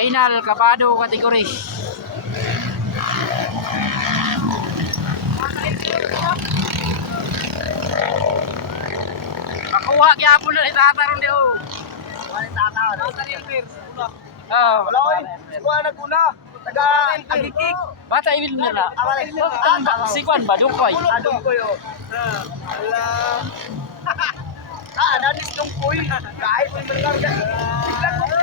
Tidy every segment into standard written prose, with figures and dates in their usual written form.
Final kabado kategory. Makuha gyapon na itataron di oh. Oh, Wala ko eh. Kuha na kuna. Taga Agikik. bata ibil nila. Si Kwan ba dukoy? Adong ko yun. Wala. Nanis nung kuy. Kahit may marga. Bigla ko.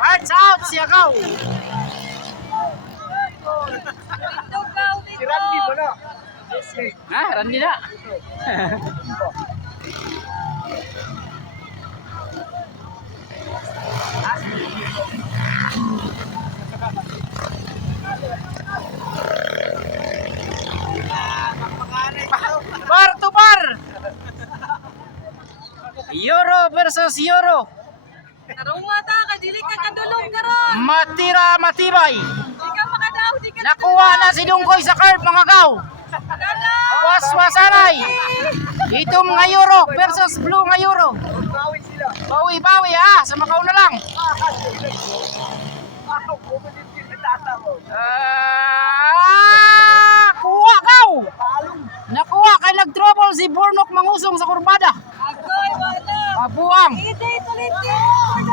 Watch out siya kau. Si Randy mo na. Ha, Randy na. Bar to bar. Euro versus Euro. Tarong mata ka, dili ka kadulong karon. Matira matibay. Di ka makadaw, di ka Nakuha na si Dunggoy sa card mga gaw. Waswasanay. Ito mga Euro versus Blue nga Euro. Bawi sila. Bawi-bawi ha, sa Macau na lang. Ako, pumunit yung tata mo. Kuha gaw. Palong. Nakuha kay nag-trouble si Bornok mangusong sa kurbada. agoy, wala. Mabuang. Ide, tulit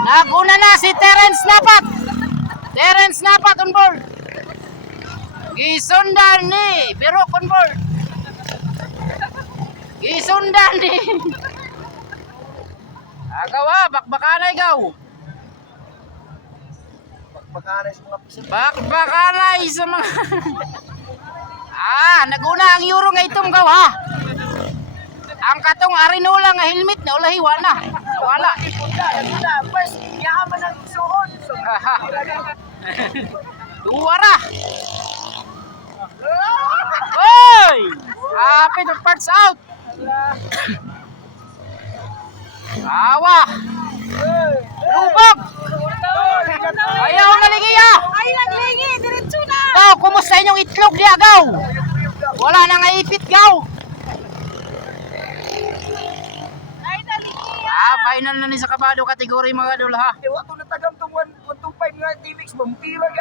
Naguna na si Terence Napat. Terence Napat on board. Gisundan ni Berok on board. Gisundan ni. Agaw ha, bakbakanay gaw. Pagkares mga piso. Bakbakanay sa mga... naguna ang Euro nga itong gaw ha. Ang katong Arinola nga helmet na ulahiwa na. Nawala. Naguna. Pues, yaman ang suhon. Duwara. Hoy! Happy to parts out. Awa. Lubog. Ayaw na ligiya. Ay, naglingi, diretso na. Gaw, kumusta inyong itlog diya, gaw? Wala na nga ipit, gaw. Ay, nalingi. Final na ni sa kabado kategory mga dul ha. Ewa ko natagam tong 125 nga TVX mo.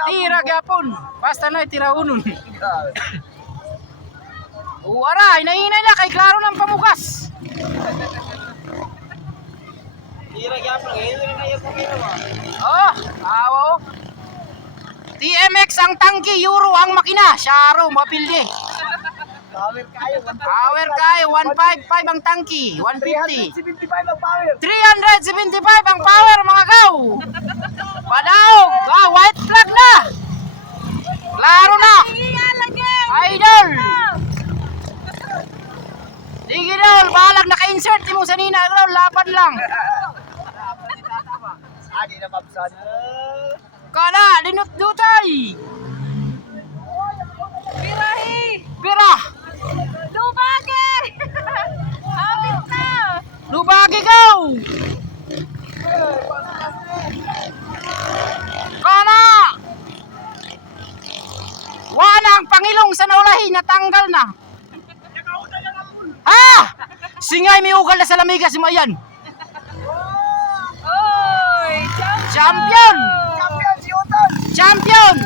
Tira gyapon. Basta na tira unon. Uwara, inainay na kay klaro ng pamukas. Tira gyapon. Ngayon na yung panginawa. Oh, awo. TMX ang tangki, Euro ang makina. Syaro, mapildi. Power kayo. Power kay 155 ang tangki, 150. 375 ang power. 375 ang power mga gaw. Padaog, white flag na. Klaro na. Lingi, lagi. Idol. Sige dol, balag naka-insert mo sa nina, dol, laban lang. Adi na mapsan. Kada, dinut-dutay. Birahi. Bira, Lumaki. Awit na. lubagi gaw. Kana. Wala ang pangilong sa naulahi, natanggal na. Ha? Singay may ugal na sa lamiga si Mayan. Oy, Champion! Champion si Uton. Champion!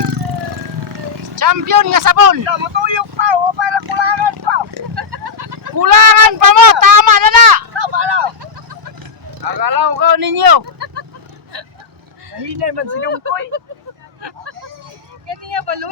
Champion nga sabon. Namutuyok pa. O para kulangan pa. Kulangan pa mo, tama na na. Tama na. Akalaw ko ninyo. Nahinay man si Dungkoy.